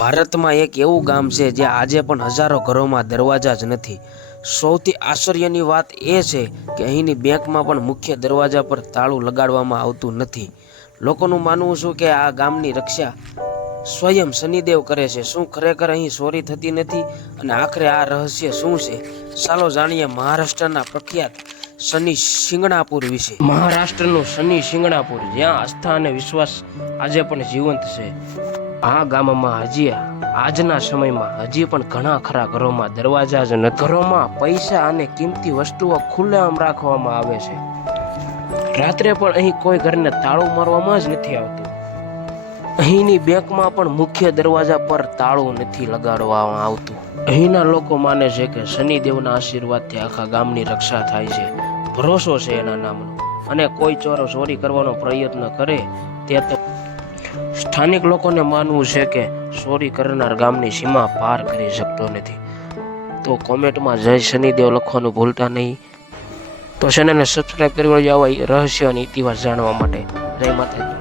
ભારતમાં એક એવું ગામ છે જ્યાં આજે પણ હજારો ઘરોમાં દરવાજા જ નથી. સૌથી આશ્ચર્યની વાત એ છે કે અહીંની બેંકમાં પણ મુખ્ય દરવાજા પર તાળું લગાડવામાં આવતું નથી. લોકોનું માનવું છે કે આ ગામની રક્ષા સ્વયં શનિદેવ કરે છે. શું ખરેખર અહીં ચોરી થતી નથી? અને આખરે આ રહસ્ય શું છે? ચાલો જાણીએ મહારાષ્ટ્રના પ્રખ્યાત શનિ શિંગણાપુર વિશે. મહારાષ્ટ્રનું શનિ શિંગણાપુર, જ્યાં આસ્થા અને વિશ્વાસ આજે પણ જીવંત છે. આ ગામમાં આજના સમયમાં હજી પણ ઘણા ખરા ઘરોમાં દરવાજા જ નથી. ઘરોમાં પૈસા અને કિંમતી વસ્તુઓ ખુલ્લેઆમ રાખવામાં આવે છે. રાત્રે પણ અહીં કોઈ ઘરને તાળું મારવામાં જ નથી આવતું. અહીંની બેંકમાં પણ મુખ્ય દરવાજા પર તાળું નથી લગાડવામાં આવતું. અહીંના લોકો માને છે કે શનિદેવના આશીર્વાદથી આખા ગામની રક્ષા થાય છે. ભરોસો છે એના નામનો. અને કોઈ ચોરો ચોરી કરવાનો પ્રયત્ન કરે તે તો સ્થાનિક લોકોને માનવું છે કે ચોરી કરનાર ગામની સીમા પાર કરી શકતો નથી. તો કોમેન્ટમાં જય શનિદેવ લખવાનું ભૂલતા નહીં. તો ચેનલને સબસ્ક્રાઈબ કરી લેજો આવા રહસ્ય અને ઇતિહાસ જાણવા માટે. જય માતાજી.